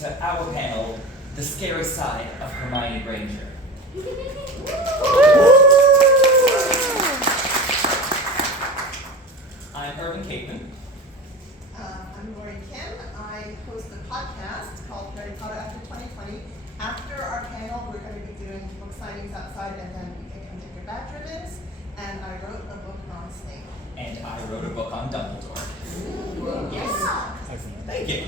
to our panel, The Scary Side of Hermione Granger. I'm Irvin Capeman. I'm Lori Kim. I host a podcast called Harry Potter After 2020. After our panel, we're going to be doing book signings outside, and then you can come take your badge ribbons. And I wrote a book on Snape. And I wrote a book on Dumbledore. Yes. Yeah. Thank you.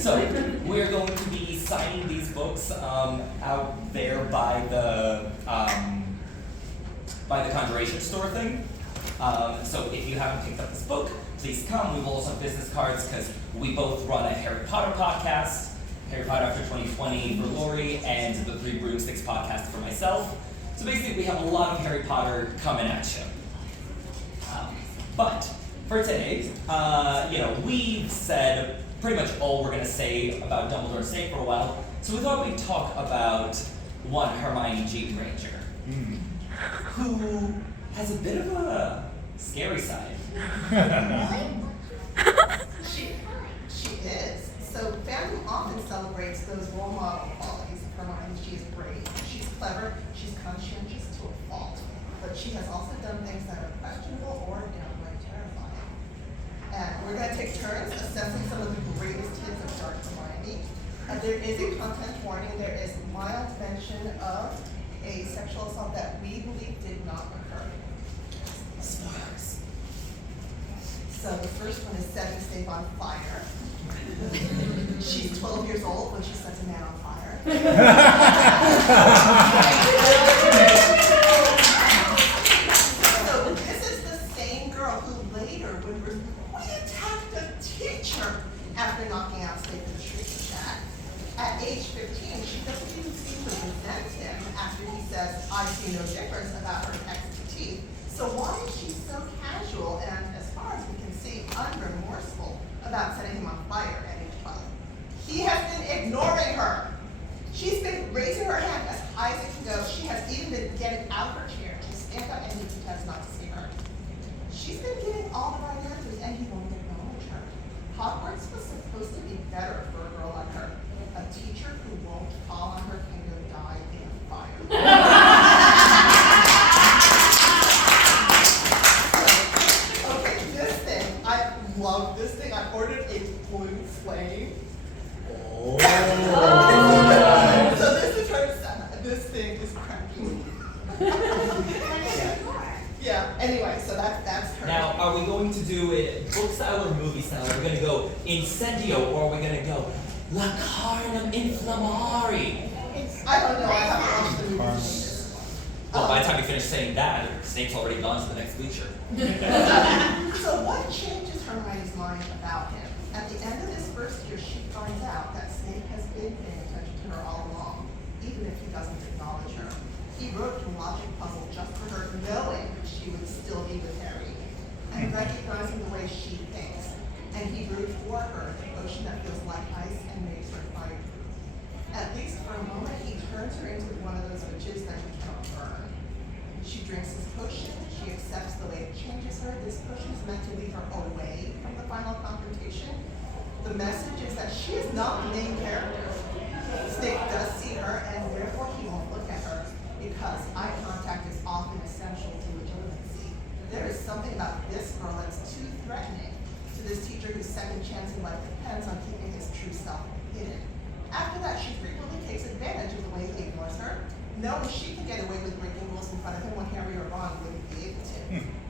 So, we're going to be signing these books out there by the CONjuration store thing. So if you haven't picked up this book, please come. We will also have business cards because we both run a Harry Potter podcast, Harry Potter After 2020 for Lori, and the Three Broomsticks podcast for myself. So basically, we have a lot of Harry Potter coming at you. But for today, we've said pretty much all we're going to say about Dumbledore and Snape for a while. So we thought we'd talk about one Hermione G. Granger, who has a bit of a scary side. She is. So fandom often celebrates those role model qualities of Hermione. She is brave, she's clever, she's conscientious to a fault. But she has also done things that are questionable or downright terrifying. And we're going to take turns assessing some of the greatest hits of Dark Hermione. There is a content warning. There is mild mention of a sexual assault that we believe did not occur. Spoilers. So the first one is setting Snape on fire. She's 12 years old when she sets a man on fire. So this is the same girl who later would attacked a teacher after knocking out Snape in the shooting shack. At age 15, she doesn't even seem to resent him after he says, "I see no difference" about her expertise. So why is she so casual and, as far as we can see, unremorseful about setting him on fire at age 12? He has been ignoring her. She's been raising her hand as high as it can go. She has even been getting out of her chair to stand up and he pretends not to see her. She's been giving all the right answers and he won't acknowledge her. Hogwarts was supposed to be better for a girl like her. A teacher who won't fall on her finger die in a fire. Love this thing. I ordered a blue flame. Oh. So this is her setup. This thing is cracking. Yeah. Anyway, so that's her. Now, are we going to do it book style or movie style? Are we going to go incendio or are we going to go Lacarnum Inflammari? I don't know. I haven't watched the movie. Well, by the time we finish saying that, Snape's already gone to the next bleacher. So what changes Hermione's mind about him? At the end of this first year, she finds out that Snape has been paying attention to her all along, even if he doesn't acknowledge her. He wrote a logic puzzle just for her, knowing she would still be with Harry, and recognizing the way she thinks. And he brewed for her the potion that feels like ice and makes her fireproof. At least for a moment, he turns her into one of those witches that he cannot burn. She drinks his potion, she accepts the way it changes her. This potion is meant to lead her away from the final confrontation. The message is that she is not the main character. Snape does see her, and therefore he won't look at her, because eye contact is often essential to legitimacy. There is something about this girl that's too threatening to this teacher whose second chance in life depends on keeping his true self hidden. After that, she frequently takes advantage of the way he ignores her, knowing she can get away with breaking rules in front of him when Harry or Ron wouldn't be able to.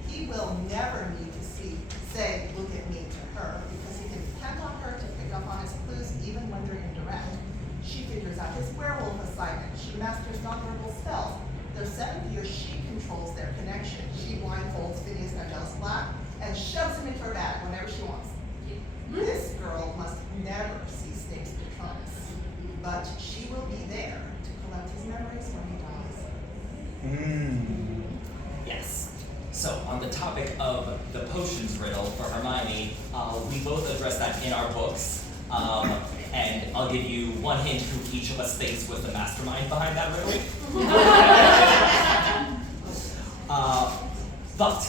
He will never need to say, "Look at me" to her, because he can depend on her to pick up on his clues even when they're indirect. She figures out his werewolf assignment. She masters nonverbal spells. Though 7th year, she controls their connection. She blindfolds Phineas Nigel's Black and shoves him into her bag whenever she wants. This girl must never see Snape's Patronus, but she will be there to collect his memories when he dies. Yes. So, on the topic of the potions riddle for Hermione, we both address that in our books. And I'll give you one hint who each of us thinks was the mastermind behind that riddle. But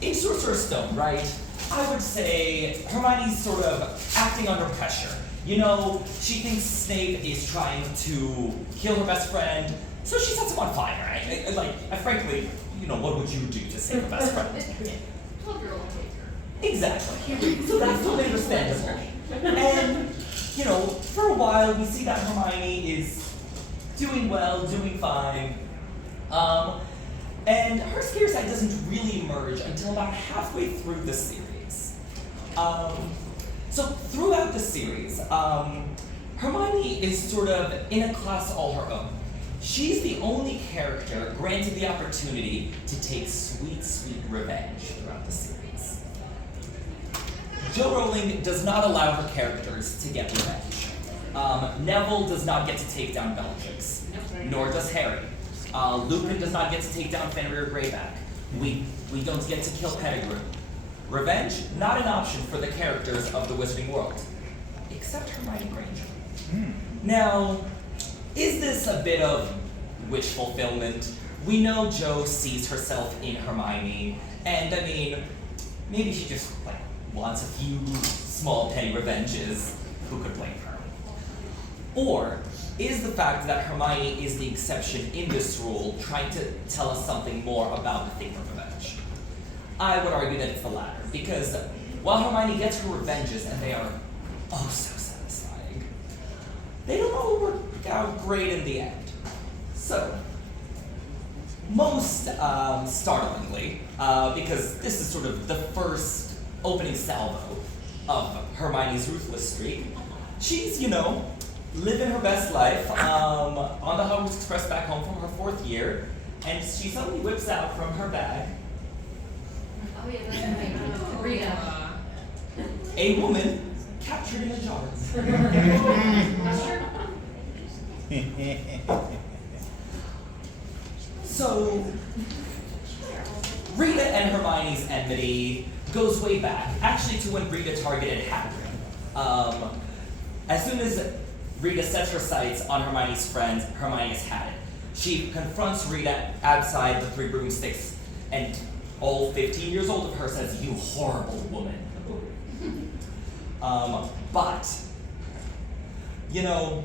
in Sorcerer's Stone, right, I would say Hermione's sort of acting under pressure. You know, she thinks Snape is trying to kill her best friend, so she sets him on fire, right? Frankly, you know, what would you do to save your best friend? 12-year-old taker. Exactly. So that's totally understandable. And, you know, for a while we see that Hermione is doing well, doing fine. And her scare side doesn't really emerge until about halfway through the series. So throughout the series, Hermione is sort of in a class all her own. She's the only character granted the opportunity to take sweet, sweet revenge throughout the series. Jo Rowling does not allow her characters to get revenge. Neville does not get to take down Bellatrix, nor does Harry. Lupin does not get to take down Fenrir Greyback. We don't get to kill Pettigrew. Revenge, not an option for the characters of the Wizarding world, except Hermione Granger. Now, is this a bit of wish fulfillment? We know Jo sees herself in Hermione, and I mean, maybe she just wants a few small petty revenges. Who could blame her? Or is the fact that Hermione is the exception in this rule trying to tell us something more about the theme of revenge? I would argue that it's the latter, because while Hermione gets her revenges, and they are oh so satisfying, they don't all work out great in the end. So, most startlingly, because this is sort of the first opening salvo of Hermione's ruthless streak, she's, you know, living her best life on the Hogwarts Express back home from her 4th year, and she suddenly whips out from her bag Oh yeah, that's right. Rita. a woman captured in a jar. So, Rita and Hermione's enmity goes way back, actually to when Rita targeted Hagrid. As soon as Rita sets her sights on Hermione's friend, Hermione has had it. She confronts Rita outside the 3 broomsticks, and all 15 years old of her says, "You horrible woman." But, you know,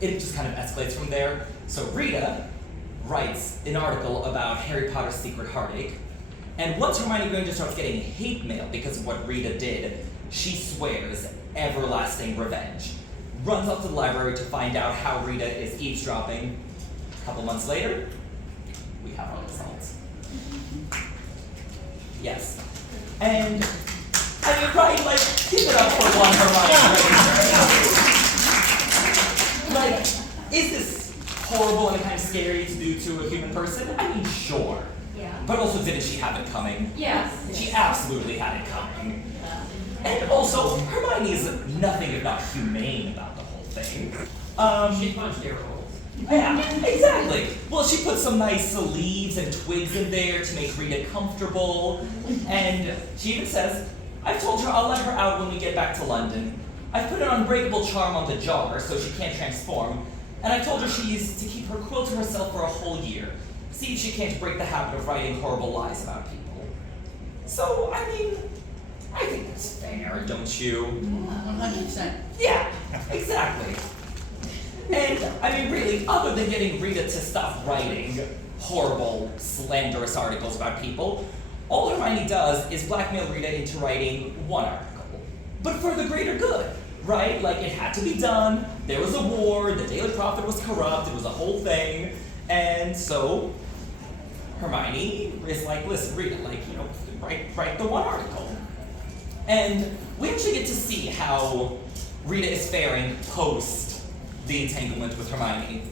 it just kind of escalates from there. So Rita writes an article about Harry Potter's secret heartache, and once Hermione Granger starts getting hate mail because of what Rita did, she swears everlasting revenge. Runs off to the library to find out how Rita is eavesdropping. A couple months later, we have our results. Yes. And, I mean, right, give it up for one Hermione Granger. Is this horrible and kind of scary to do to a human person? I mean, sure. Yeah. But also, didn't she have it coming? Yes. She absolutely had it coming. And also, Hermione's nothing if not humane about the whole thing. She punched air holes. Yeah, exactly. Well, she put some nice leaves and twigs in there to make Rita comfortable. And she even says, "I've told her I'll let her out when we get back to London. I've put an unbreakable charm on the jar so she can't transform. And I told her she's to keep her quill to herself for a whole year. See if she can't break the habit of writing horrible lies about people." So, I mean, I think that's fair, don't you? 100%. Yeah, exactly. And, I mean, really, other than getting Rita to stop writing horrible, slanderous articles about people, all Hermione does is blackmail Rita into writing one article. But for the greater good, right? It had to be done, there was a war, the Daily Prophet was corrupt, it was a whole thing, and so Hermione is like, "Listen, Rita, write the one article." And we actually get to see how Rita is faring post the entanglement with Hermione.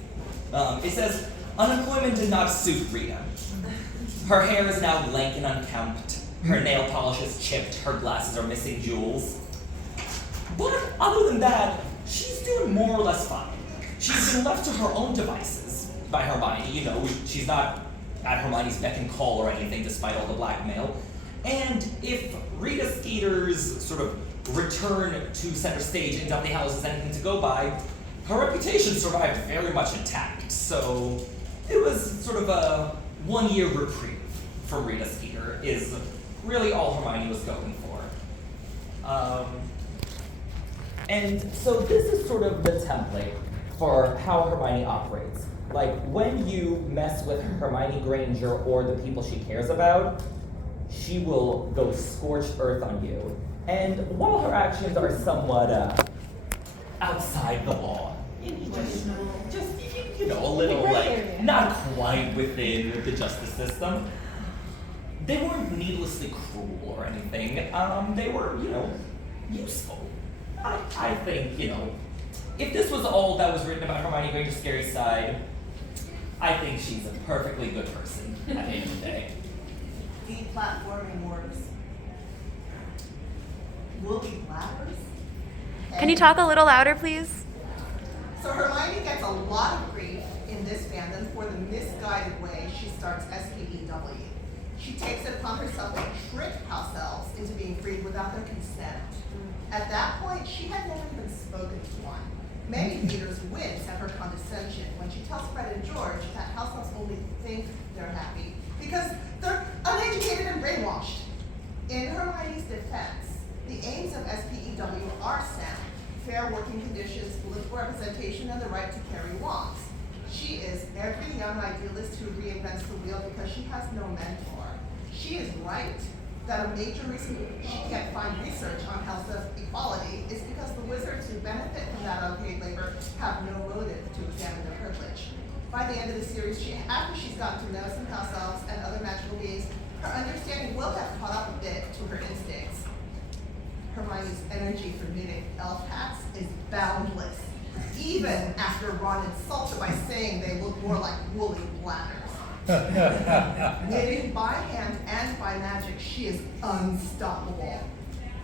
It says, "Unemployment did not suit Rita. Her hair is now lank and unkempt. Her nail polish is chipped. Her glasses are missing jewels. But other than that, she's doing more or less fine. She's been left to her own devices by Hermione. You know, she's not at Hermione's beck and call or anything, despite all the blackmail. And if Rita Skeeter's sort of return to center stage in Deathly Hallows is anything to go by, her reputation survived very much intact. So it was sort of a 1-year reprieve for Rita Skeeter, is really all Hermione was going for. And so this is sort of the template for how Hermione operates. Like, when you mess with Hermione Granger or the people she cares about, she will go scorched earth on you. And while her actions are somewhat outside the law, just you know, a little like not quite within the justice system, they weren't needlessly cruel or anything. They were, you know, useful. I think, you know, if this was all that was written about Hermione Granger's scary side, I think she's a perfectly good person at the end of the day. Deplatforming works. Will be blabbers. Can you talk a little louder, please? So Hermione gets a lot of grief in this fandom for the misguided way she starts SPEW. She takes it upon herself to trick house elves into being freed without their consent. At that point, she had never even spoken to one. Many readers wince at her condescension when she tells Fred and George that house elves only think they're happy because they're uneducated and brainwashed. In Hermione's defense, the aims of SPEW are sound: fair working conditions, political representation, and the right to carry wands. She is every young idealist who reinvents the wheel because she has no mentor. She is right that a major reason she can't find research on health of equality is because the wizards who benefit from that unpaid labor have no motive to examine their privilege. By the end of the series, after she's gotten to know some house elves and other magical beings, her understanding will have caught up a bit to her instincts. Hermione's energy for knitting elf hats is boundless, even after Ron insults her by saying they look more like woolly bladders. Knitting by hand and by magic, she is unstoppable.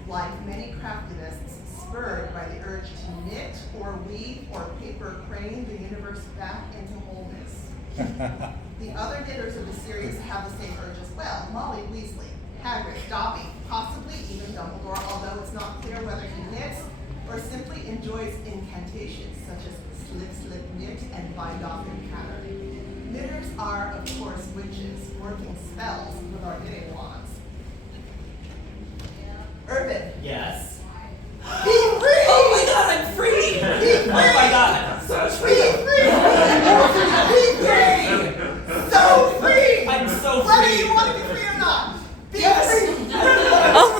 Like many craftivists, spurred by the urge to knit or weave or paper crane the universe back into wholeness. The other knitters of the series have the same urge as well. Molly Weasley, Hagrid, Dobby, possibly even Dumbledore, although it's not clear whether he knits or simply enjoys incantations such as slip, slip, knit, and bind off and pattern. Knitters are, of course, witches, working spells with our knitting wands. Urban. Yes. Be free! Oh my god, I'm free! Be free! Oh my god, so much Be freedom! free! Be free! So free! I'm so Whether free! you want to be free or not. Be Yes! free! Oh.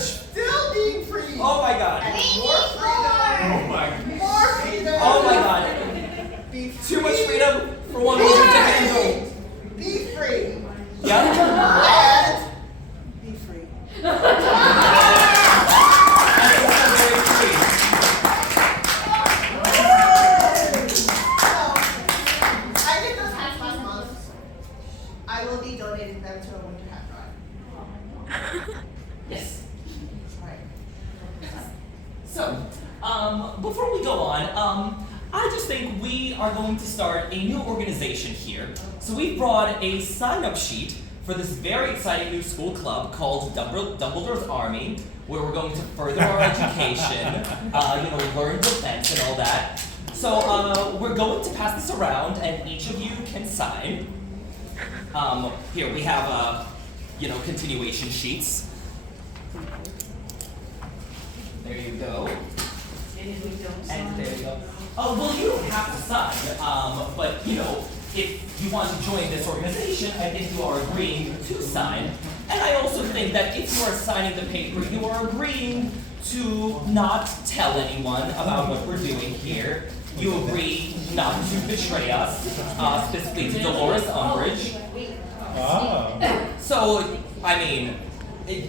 Still being free! Oh my god. And more freedom! Oh my. More freedom! Oh my god. Be free! Too much freedom for one wizard to handle. Be free! Yeah? And be free. I did those hats last month. I will be donating them to a winter hat drive. Yes. Right. So, before we go on, I just think we are going to start a new organization here. So we brought a sign-up sheet for this very exciting new school club called Dumbledore's Army, where we're going to further our education, learn defense and all that. So we're going to pass this around, and each of you can sign. Here we have, continuation sheets. There you go. And there you go. Oh, well, you don't have to sign, but, if you want to join this organization, I think you are agreeing to sign. And I also think that if you are signing the paper, you are agreeing to not tell anyone about what we're doing here. You agree not to betray us, specifically to Dolores Umbridge. So,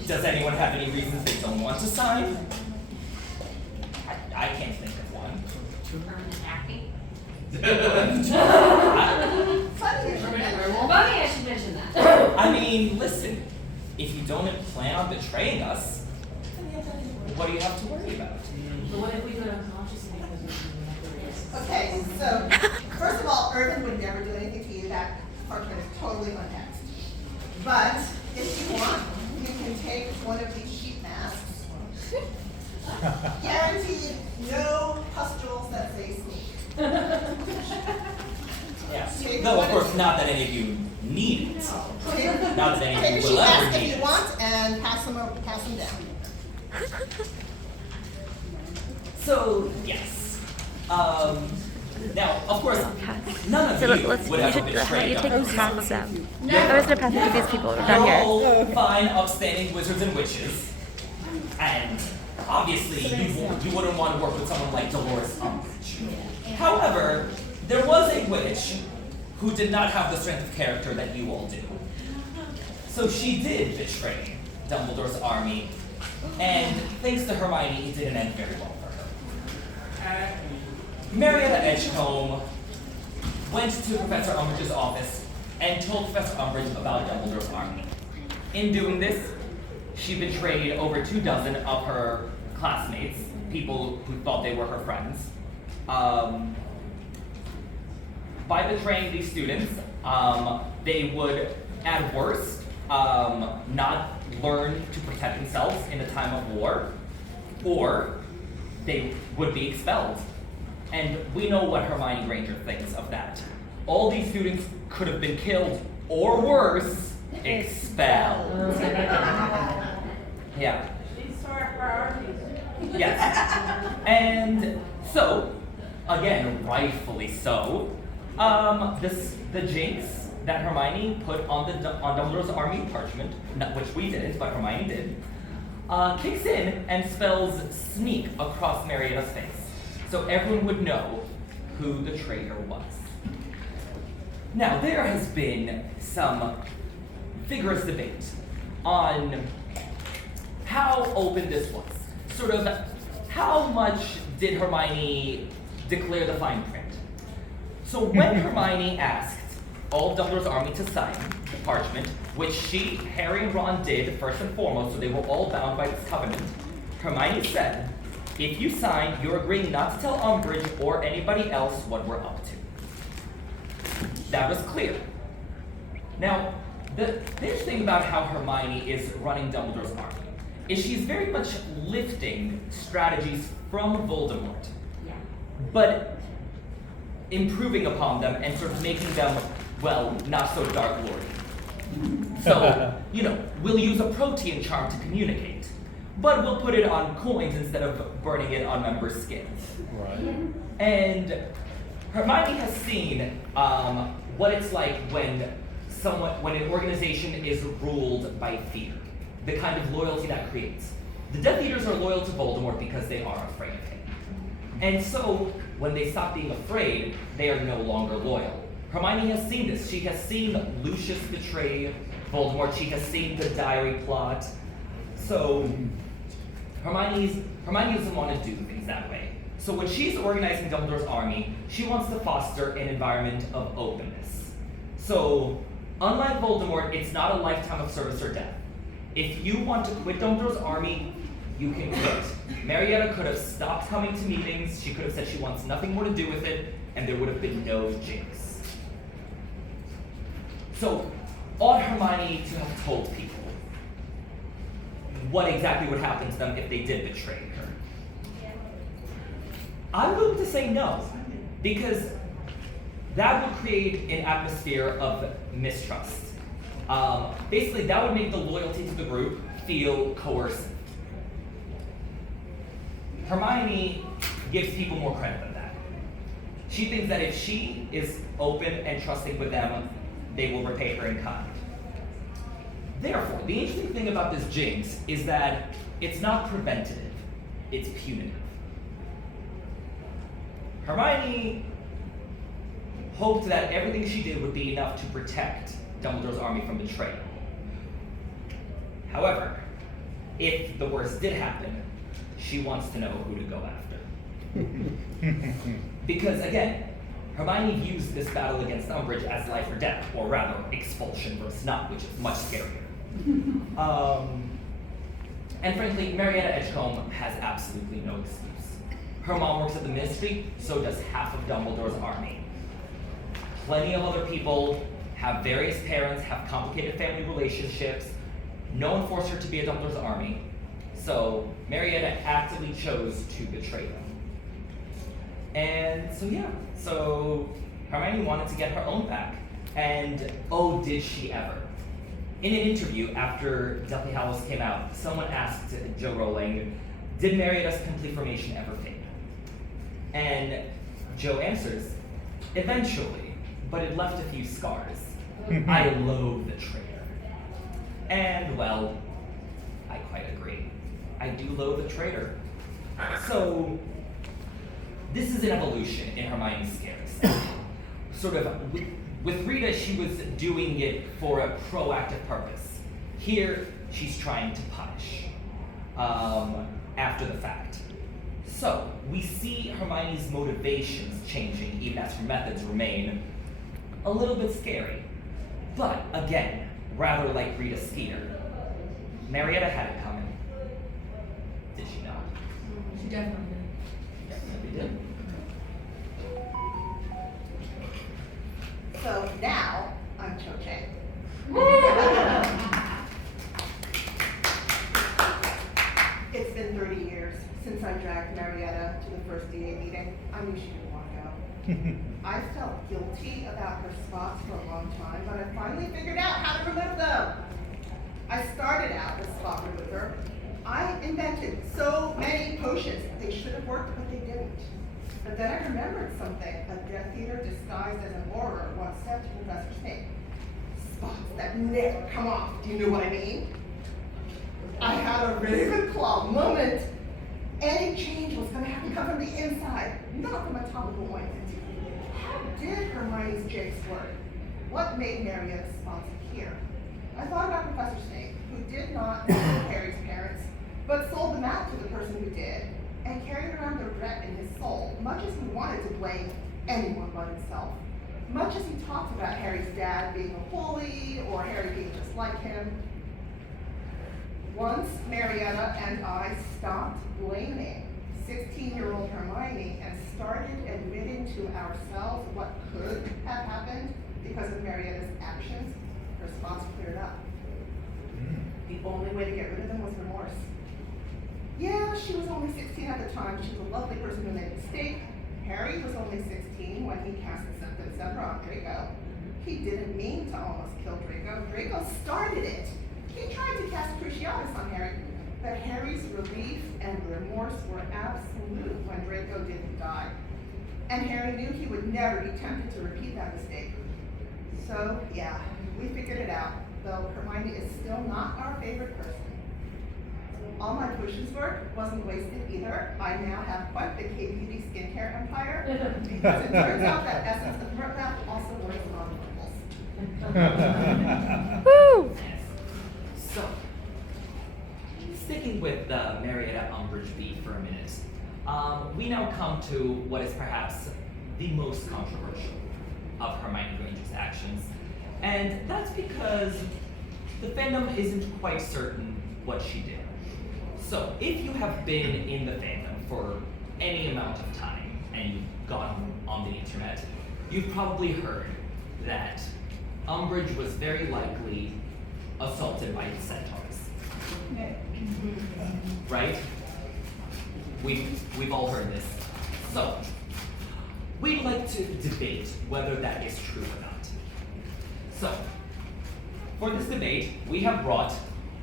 does anyone have any reasons they don't want to sign? I can't think of one. Maybe I should mention that. Listen, if you don't plan on betraying us, what do you have to worry about? What if we do it unconsciously because we have Okay, so first of all, Urban would never do anything to you. That part is totally unhexed. But if you want, you can take one of these sheet masks. Guaranteed no pustules that say sneak. Not that any of you need it. Not that any of Take a you sheet will ever mask if need you it. want and pass them down. So, yes. Now, of course, none of So you let's, would you ever should, how betray you take Dumbledore's pass army. them. I was gonna pass it to these people They're down here. all fine, upstanding wizards and witches. And obviously, you wouldn't want to work with someone like Dolores Umbridge. However, there was a witch who did not have the strength of character that you all do. So she did betray Dumbledore's army, and thanks to Hermione, it didn't end very well for her. Marietta Edgecombe went to Professor Umbridge's office and told Professor Umbridge about Dumbledore's army. In doing this, she betrayed over 24 of her classmates, people who thought they were her friends. By betraying these students, they would, at worst, not learn to protect themselves in a time of war, or they would be expelled. And we know what Hermione Granger thinks of that. All these students could have been killed, or worse, expelled. Yeah. These are our priorities. Yes. And so, again, rightfully so, the jinx that Hermione put on Dumbledore's army parchment, which we didn't, but Hermione did, kicks in and spells sneak across Marietta's face. So everyone would know who the traitor was. Now, there has been some vigorous debate on how open this was. Sort of, how much did Hermione declare the fine print? So when Hermione asked all of Dumbledore's army to sign the parchment, which Harry and Ron did first and foremost, so they were all bound by this covenant, Hermione said, if you sign, you're agreeing not to tell Umbridge or anybody else what we're up to. That was clear. Now, the interesting thing about how Hermione is running Dumbledore's army is she's very much lifting strategies from Voldemort, but improving upon them and sort of making them, well, not so dark lordy. So, we'll use a protean charm to communicate, but we'll put it on coins instead of burning it on members' skins. Right. And Hermione has seen what it's like when an organization is ruled by fear, the kind of loyalty that creates. The Death Eaters are loyal to Voldemort because they are afraid of him. And so, when they stop being afraid, they are no longer loyal. Hermione has seen this. She has seen Lucius betray Voldemort. She has seen the diary plot. So, Hermione doesn't want to do things that way. So when she's organizing Dumbledore's army, she wants to foster an environment of openness. So, unlike Voldemort, it's not a lifetime of service or death. If you want to quit Dumbledore's army, you can quit. Marietta could have stopped coming to meetings, she could have said she wants nothing more to do with it, and there would have been no jinx. So, ought Hermione to have told people what exactly would happen to them if they did betray her? I'm willing to say no, because that would create an atmosphere of mistrust. Basically, that would make the loyalty to the group feel coercive. Hermione gives people more credit than that. She thinks that if she is open and trusting with them, they will repay her in kind. Therefore, the interesting thing about this jinx is that it's not preventative, it's punitive. Hermione hoped that everything she did would be enough to protect Dumbledore's army from betrayal. However, if the worst did happen, she wants to know who to go after. Because again, Hermione views this battle against Umbridge as life or death, or rather, expulsion versus not, which is much scarier. And frankly, Marietta Edgecombe has absolutely no excuse. Her mom works at the Ministry, so does half of Dumbledore's army. Plenty of other people have various parents, have complicated family relationships. No one forced her to be a Dumbledore's army, so Marietta actively chose to betray them. And so Hermione wanted to get her own back. And oh, did she ever. In an interview after Deathly Hallows came out, someone asked Joe Rowling, did Marietta's complete formation ever fade? And Joe answers, eventually, but it left a few scars. I loathe the traitor. And, well, I quite agree. I do loathe the traitor. So, this is an evolution in Hermione's scares. Sort of, with Rita, she was doing it for a proactive purpose. Here, she's trying to punish after the fact. So, we see Hermione's motivations changing, even as her methods remain a little bit scary. But, again, rather like Rita Skeeter, Marietta had it coming. Did she not? She definitely did. Definitely did. So now, I'm Cho Chang. It's been 30 years since I dragged Marietta to the first DA meeting. I knew she didn't want to go. I felt guilty about her spots for a long time, but I finally figured out how to remove them. I started out as spot remover. I invented so many potions. They should have worked, but they didn't. But then I remembered something a Death Eater disguised as an Auror once said to Professor Snape. Spots that never come off. Do you know what I mean? I had a Ravenclaw moment. Any change was going to have to come from the inside, not from a topical ointment. How did Hermione's jigs work? What made Marietta's spots appear? I thought about Professor Snape, who did not steal Harry's parents, but sold them out to the person who did, and carried around the regret in his soul, much as he wanted to blame anyone but himself. Much as he talked about Harry's dad being a bully, or Harry being just like him. Once Marietta and I stopped blaming 16-year-old Hermione and started admitting to ourselves what could have happened because of Marietta's actions, her spots cleared up. The only way to get rid of them was remorse. Yeah, she was only 16 at the time. She was a lovely person who made a mistake. Harry was only 16 when he cast the Septum Scepter on Draco. He didn't mean to almost kill Draco. Draco started it. He tried to cast Cruciatus on Harry, but Harry's relief and remorse were absolute when Draco didn't die. And Harry knew he would never be tempted to repeat that mistake. So, yeah, we figured it out, though Hermione is still not our favorite person. All my potions work wasn't wasted either. I now have quite the K-Beauty skincare empire, because it turns out that Essence of Murtlap also works on pimples. Woo! So, sticking with the Marietta Umbridge beat for a minute, we now come to what is perhaps the most controversial of Hermione Granger's actions, and that's because the fandom isn't quite certain what she did. So, if you have been in the fandom for any amount of time and you've gone on the internet, you've probably heard that Umbridge was very likely assaulted by the centaurs. Right? We've all heard this. So, we'd like to debate whether that is true or not. So, for this debate, we have brought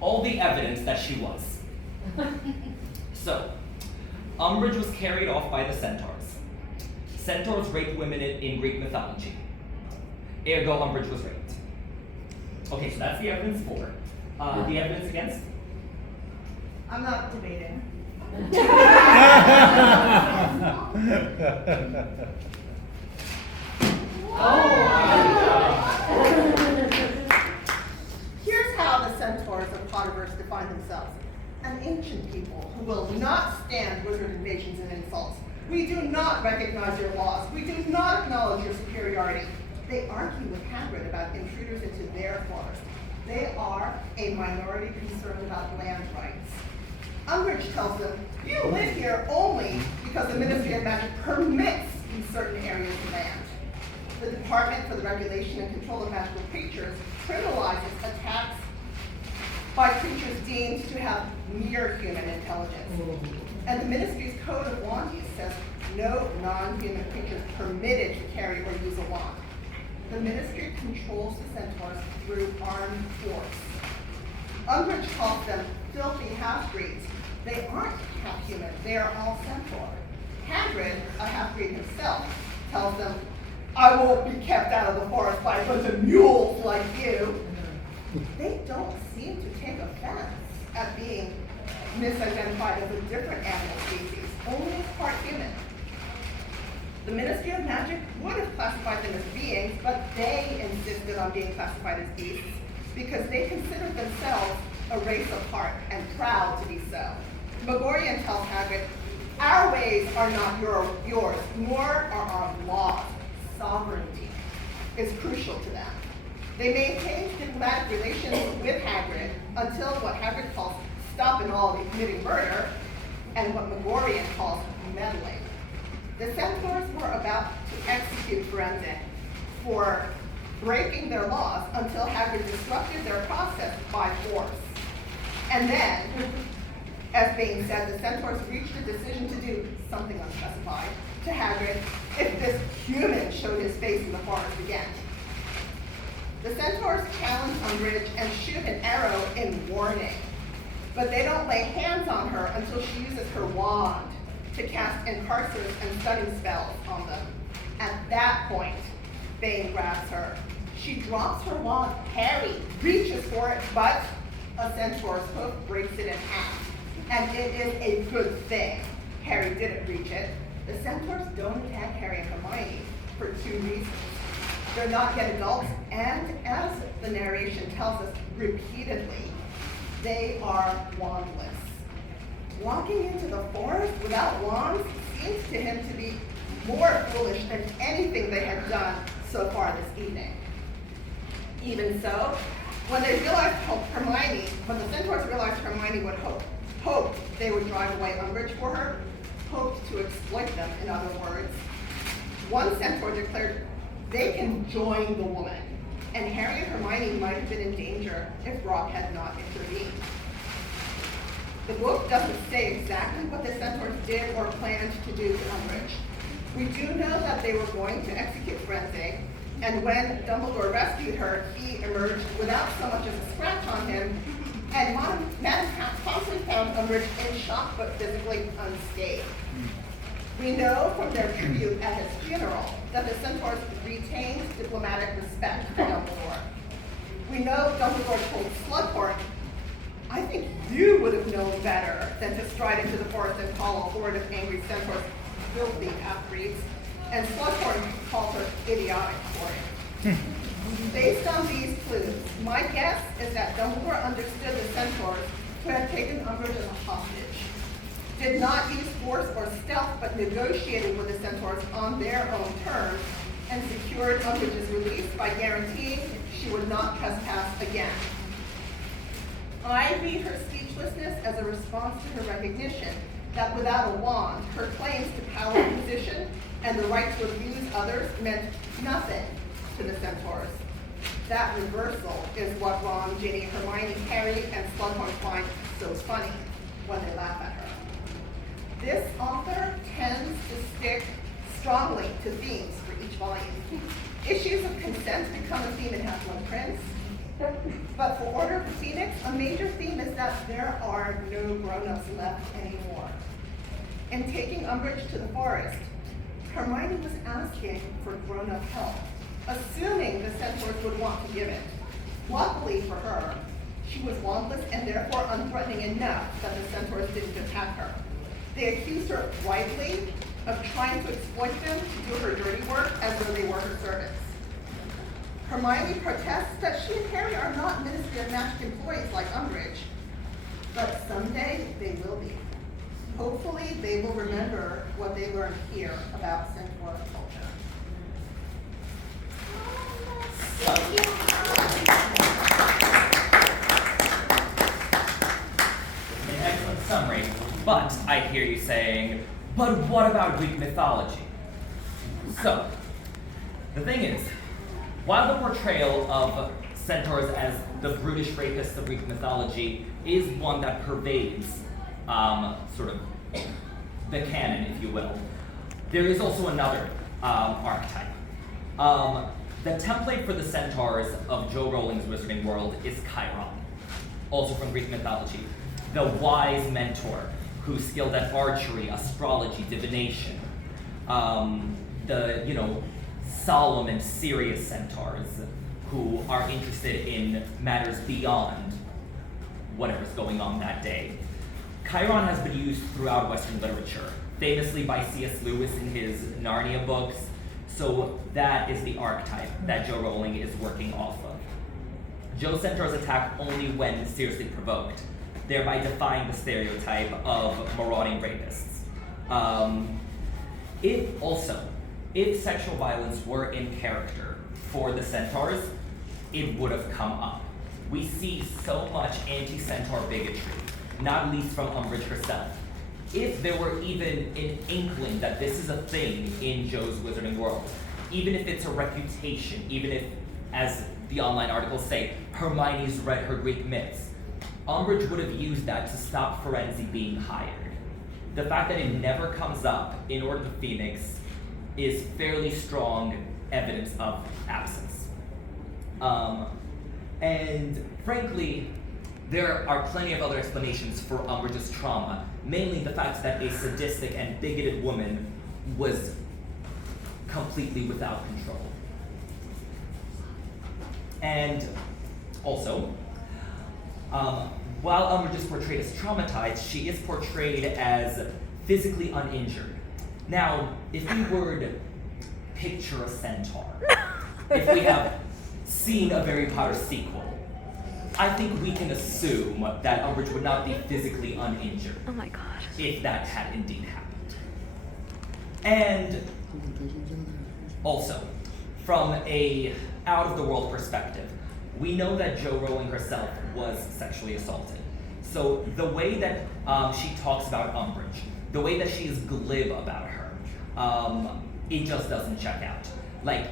all the evidence that she was. So, Umbridge was carried off by the centaurs. Centaurs rape women in Greek mythology. Ergo, Umbridge was raped. Okay, so that's the evidence for. The evidence against? I'm not debating. Here's how the centaurs of Potterverse define themselves. An ancient people who will not stand wizard invasions and insults. We do not recognize your laws. We do not acknowledge your superiority. They argue with Hagrid about intruders into their forest. They are a minority concerned about land rights. Umbridge tells them, you live here only because the Ministry of Magic permits in certain areas of land. The Department for the Regulation and Control of Magical Creatures criminalizes attacks by creatures deemed to have mere human intelligence. And the Ministry's Code of Wand Use says no non-human creature is permitted to carry or use a wand. The ministry controls the centaurs through armed force. Umbridge calls them filthy half-breeds. They aren't half-human, they are all centaur. Hagrid, a half-breed himself, tells them, I won't be kept out of the forest by a bunch of mules like you. They don't seem to take offense at being misidentified as a different animal species, only as part human. The Ministry of Magic would have classified them as beings, but they insisted on being classified as beasts because they considered themselves a race apart and proud to be so. Megorian tells Hagrid, our ways are not yours, nor are our laws. Sovereignty is crucial to them. They maintained diplomatic relations with Hagrid until what Hagrid calls stopping all the committing murder and what Megorian calls meddling. The centaurs were about to execute Firenze for breaking their laws until Hagrid disrupted their process by force. And then, as Bane said, the centaurs reached a decision to do something unspecified to Hagrid if this human showed his face in the forest again. The centaurs challenge Umbridge and shoot an arrow in warning, but they don't lay hands on her until she uses her wand to cast incarcerate and stunning spells on them. At that point, Bane grabs her. She drops her wand. Harry reaches for it, but a centaur's hoof breaks it in half. And it is a good thing Harry didn't reach it. The centaurs don't attack Harry and Hermione for two reasons. They're not yet adults, and as the narration tells us repeatedly, they are wandless. Walking into the forest without wands seems to him to be more foolish than anything they had done so far this evening. Even so, when the centaurs realized Hermione would hope they would drive away Umbridge for her, hoped to exploit them, in other words, one centaur declared they can join the woman, and Harry and Hermione might have been in danger if Rob had not intervened. The book doesn't say exactly what the centaurs did or planned to do to Umbridge. We do know that they were going to execute Firenze, and when Dumbledore rescued her, he emerged without so much as a scratch on him, and Madame Pomfrey found Umbridge in shock but physically unscathed. We know from their tribute at his funeral that the centaurs retained diplomatic respect for Dumbledore. We know Dumbledore told Slughorn, I think you would have known better than to stride into the forest and call a horde of angry centaurs filthy half-breeds, and Slughorn called her idiotic for it. Based on these clues, my guess is that Dumbledore understood the centaurs to have taken Umbridge as a hostage, did not use force or stealth, but negotiated with the centaurs on their own terms, and secured Umbridge's release by guaranteeing she would not trespass again. I read her speechlessness as a response to her recognition that without a wand, her claims to power and position and the right to abuse others meant nothing to the centaurs. That reversal is what Ron, Ginny, Hermione, Harry, and Slughorn find so funny when they laugh at her. This author tends to stick strongly to themes for each volume. Issues of consent become a theme in Half-Blood Prince, but for Order of the Phoenix, a major theme is that there are no grown-ups left anymore. In taking Umbridge to the forest, Hermione was asking for grown-up help, assuming the centaurs would want to give it. Luckily for her, she was wandless and therefore unthreatening enough that the centaurs didn't attack her. They accused her rightly of trying to exploit them to do her dirty work as though they were her servants. Hermione protests that she and Harry are not Ministry of Magic employees like Umbridge, but someday they will be. Hopefully, they will remember what they learned here about centaur culture. An excellent summary, but I hear you saying, but what about Greek mythology? So, the thing is, while the portrayal of centaurs as the brutish rapists of Greek mythology is one that pervades sort of the canon, if you will, there is also another archetype. The template for the centaurs of Joe Rowling's Wizarding World is Chiron, also from Greek mythology, the wise mentor who's skilled at archery, astrology, divination. The solemn and serious centaurs who are interested in matters beyond whatever's going on that day. Chiron has been used throughout Western literature, famously by C.S. Lewis in his Narnia books, so that is the archetype that Joe Rowling is working off of. Joe centaurs attack only when seriously provoked, thereby defying the stereotype of marauding rapists. If sexual violence were in character for the centaurs, it would have come up. We see so much anti-centaur bigotry, not least from Umbridge herself. If there were even an inkling that this is a thing in Joe's Wizarding World, even if it's a reputation, even if, as the online articles say, Hermione's read her Greek myths, Umbridge would have used that to stop Firenze being hired. The fact that it never comes up in Order of the Phoenix is fairly strong evidence of absence. And frankly, there are plenty of other explanations for Umbridge's trauma, mainly the fact that a sadistic and bigoted woman was completely without control. And also, while Umbridge is portrayed as traumatized, she is portrayed as physically uninjured. Now, if we were to picture a centaur, if we have seen a Harry Potter sequel, I think we can assume that Umbridge would not be physically uninjured. Oh my god. If that had indeed happened. And also, from a out-of-the-world perspective, we know that Joe Rowling herself was sexually assaulted. So the way that she talks about Umbridge, the way that she is glib about her, it just doesn't check out. Like,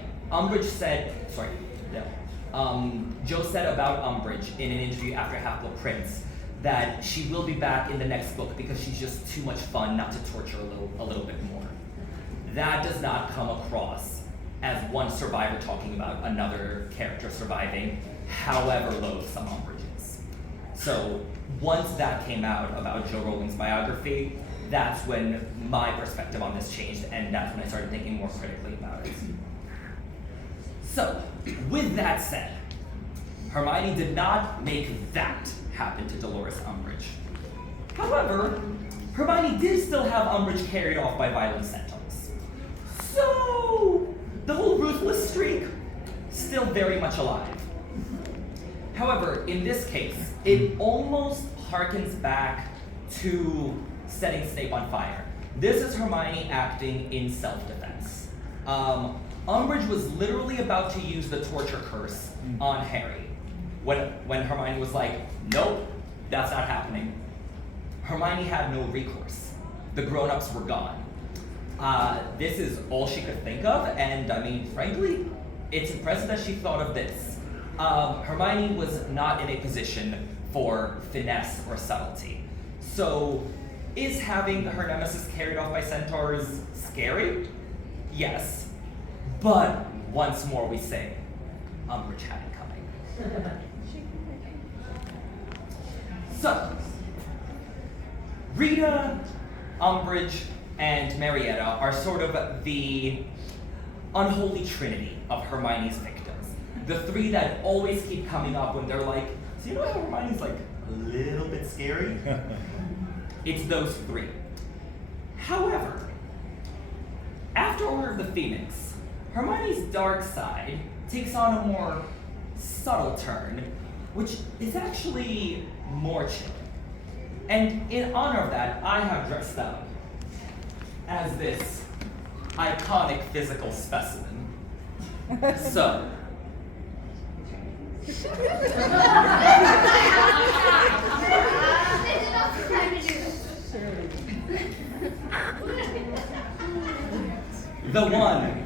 Joe said about Umbridge in an interview after Half-Blood Prince that she will be back in the next book because she's just too much fun not to torture a little bit more. That does not come across as one survivor talking about another character surviving, however loathsome Umbridge is. So once that came out about Joe Rowling's biography, that's when my perspective on this changed, and that's when I started thinking more critically about it. So, with that said, Hermione did not make that happen to Dolores Umbridge. However, Hermione did still have Umbridge carried off by violent centaurs. So, the whole ruthless streak, still very much alive. However, in this case, it almost harkens back to setting Snape on fire. This is Hermione acting in self-defense. Umbridge was literally about to use the torture curse on Harry when Hermione was like, nope, that's not happening. Hermione had no recourse. The grown-ups were gone. This is all she could think of, and I mean, frankly, it's impressive that she thought of this. Hermione was not in a position for finesse or subtlety. So, is having her nemesis carried off by centaurs scary? Yes. But once more we say, Umbridge had it coming. So, Rita, Umbridge, and Marietta are sort of the unholy trinity of Hermione's victims. The three that always keep coming up when they're like, so you know how Hermione's like a little bit scary? It's those three. However, after Order of the Phoenix, Hermione's dark side takes on a more subtle turn, which is actually more chilling. And in honor of that, I have dressed up as this iconic physical specimen. So, the one,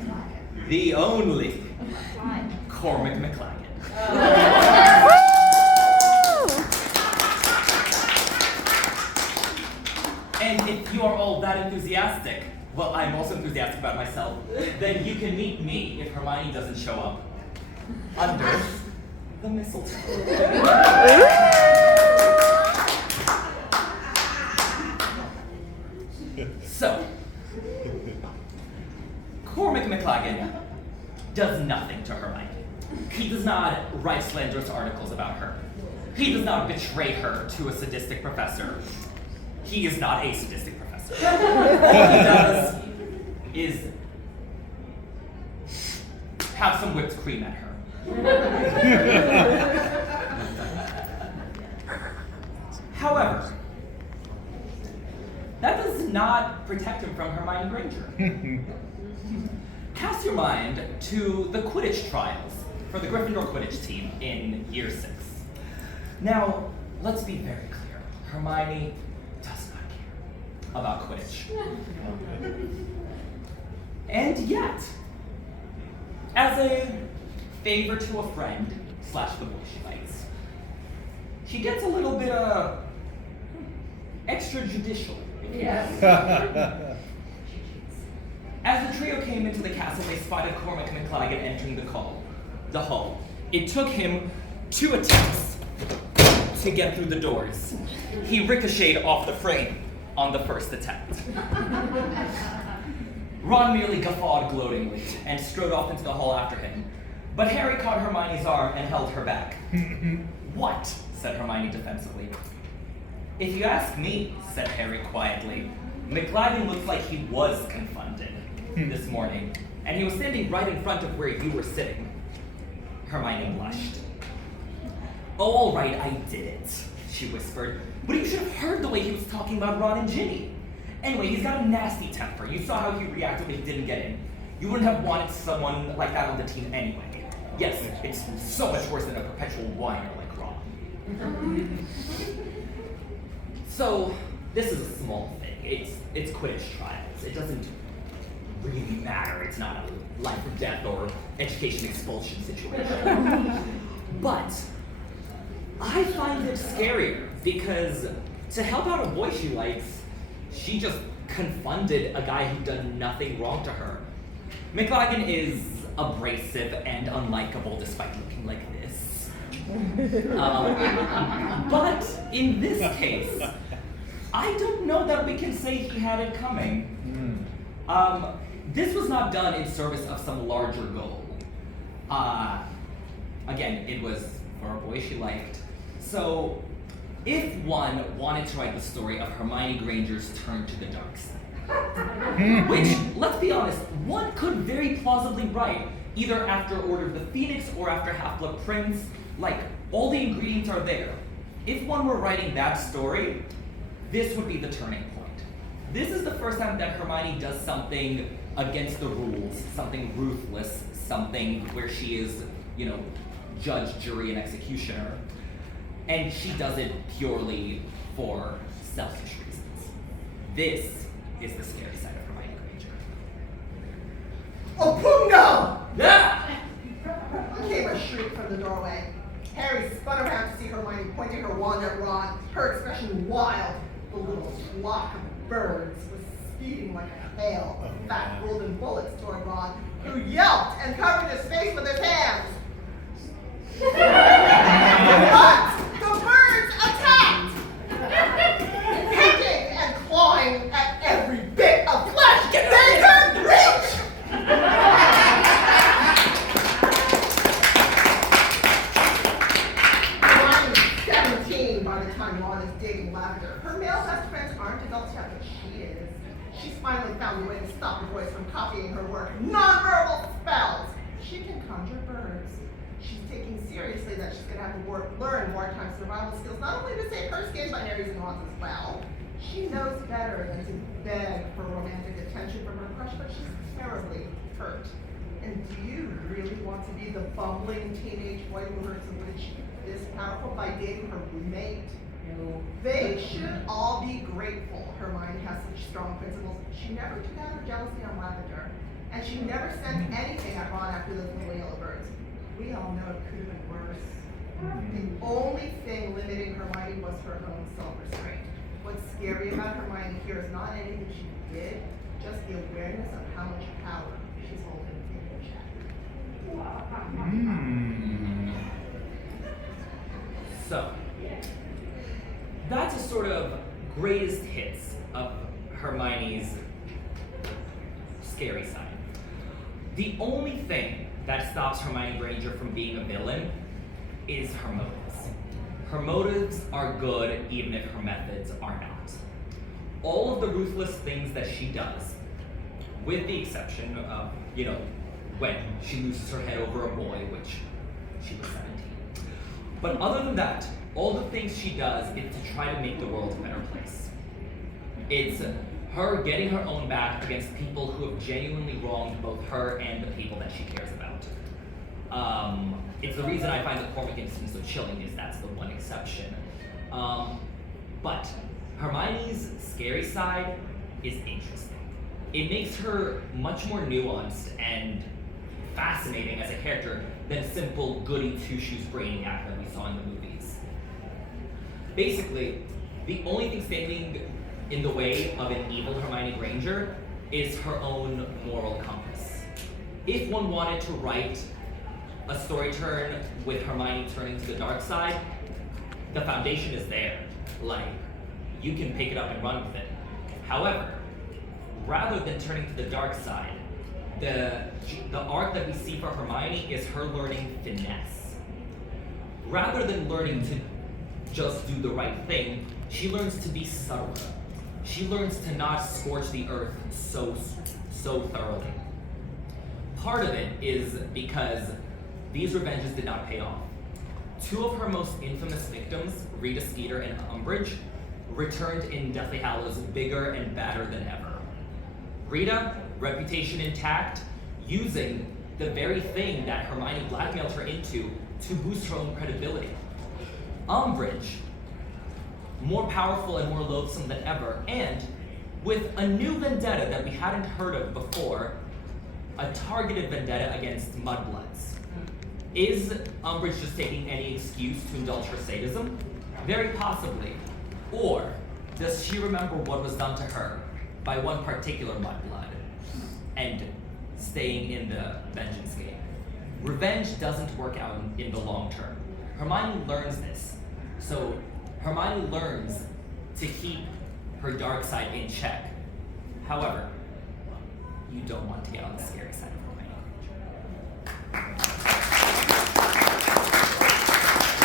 the only, Cormac McLaggen. And if you are all that enthusiastic, well, I'm also enthusiastic about myself, then you can meet me if Hermione doesn't show up under the mistletoe. So, Cormac McLaggen does nothing to Hermione. He does not write slanderous articles about her. He does not betray her to a sadistic professor. He is not a sadistic professor. All he does is have some whipped cream at her. However, that does not protect him from Hermione Granger. Cast your mind to the Quidditch trials for the Gryffindor Quidditch team in Year 6. Now, let's be very clear. Hermione does not care about Quidditch. And yet, as a favor to a friend, / the boy she likes, she gets a little bit extrajudicial. Yes. As the trio came into the castle, they spotted Cormac McLaggen entering the hall. It took him 2 attempts to get through the doors. He ricocheted off the frame on the first attempt. Ron merely guffawed gloatingly and strode off into the hall after him. But Harry caught Hermione's arm and held her back. What? Said Hermione defensively. If you ask me, said Harry quietly, McLaggen looks like he was confronted this morning, and he was standing right in front of where you were sitting. Hermione blushed. Oh, all right, I did it, she whispered. But you should have heard the way he was talking about Ron and Ginny. Anyway, he's got a nasty temper. You saw how he reacted when he didn't get in. You wouldn't have wanted someone like that on the team anyway. Yes, it's so much worse than a perpetual whiner like Ron. So, this is a small thing. It's Quidditch trials. It doesn't really matter. It's not a life or death or education expulsion situation. But I find it scarier because to help out a boy she likes, she just confronted a guy who'd done nothing wrong to her. McLaggen is abrasive and unlikable despite looking like this. But in this case, I don't know that we can say he had it coming. This was not done in service of some larger goal. Again, it was for a boy she liked. So, if one wanted to write the story of Hermione Granger's turn to the dark side, which, let's be honest, one could very plausibly write, either after Order of the Phoenix or after Half-Blood Prince, like, all the ingredients are there. If one were writing that story, this would be the turning point. This is the first time that Hermione does something against the rules, something ruthless, something where she is, judge, jury, and executioner. And she does it purely for selfish reasons. This is the scary side of Hermione Granger. Opungo! Yeah! Came a shriek from the doorway. Harry spun around to see Hermione pointing her wand at Ron, her expression wild. The little flock of birds was speeding like a hail of fat golden bullets toward Ron, who yelped and covered his face with his hands. But the birds attacked, pecking and clawing at every bit of flesh they could reach. Ron is 17 by the time Ron is dating Lavender. Her male best friends aren't adults yet, but she is. She's finally found a way to stop the boys from copying her work. Nonverbal spells. She can conjure birds. She's taking seriously that she's going to have to learn wartime survival skills, not only to save her skin, but Harry's and Ron's as well. She knows better than to beg for romantic attention from her crush, but she's terribly hurt. And do you really want to be the bumbling teenage boy who hurts a witch this powerful by dating her roommate? No. They should all be grateful Hermione has such strong principles. She never took out her jealousy on Lavender, and she never sent anything at Ron after those little yellow birds. We all know it could have been worse. The only thing limiting Hermione was her own self-restraint. What's scary about Hermione here is not anything she did, just the awareness of how much power she's holding in check. So, that's a sort of greatest hits of Hermione's scary side. The only thing that stops Hermione Granger from being a villain is her motives. Her motives are good even if her methods are not. All of the ruthless things that she does, with the exception of, when she loses her head over a boy, which she was 17. But other than that, all the things she does is to try to make the world a better place. It's her getting her own back against people who have genuinely wronged both her and the people that she cares about. It's the reason I find the Cormac instance so chilling, is that's the one exception. But Hermione's scary side is interesting. It makes her much more nuanced and fascinating as a character than simple goody two-shoes brainiac that we saw in the movies. Basically, the only thing standing in the way of an evil Hermione Granger is her own moral compass. If one wanted to write a story turn with Hermione turning to the dark side, the foundation is there. Like, you can pick it up and run with it. However, rather than turning to the dark side, the arc that we see for Hermione is her learning finesse. Rather than learning to just do the right thing, she learns to be subtle. She learns to not scorch the earth so thoroughly. Part of it is because these revenges did not pay off. Two of her most infamous victims, Rita Skeeter and Umbridge, returned in Deathly Hallows bigger and badder than ever. Rita, reputation intact, using the very thing that Hermione blackmailed her into to boost her own credibility. Umbridge, more powerful and more loathsome than ever, and with a new vendetta that we hadn't heard of before, a targeted vendetta against mudbloods. Is Umbridge just taking any excuse to indulge her sadism? Very possibly. Or does she remember what was done to her by one particular mudblood and staying in the vengeance game? Revenge doesn't work out in the long term. Hermione learns this. So Hermione learns to keep her dark side in check. However, you don't want to get on the scary side of Hermione.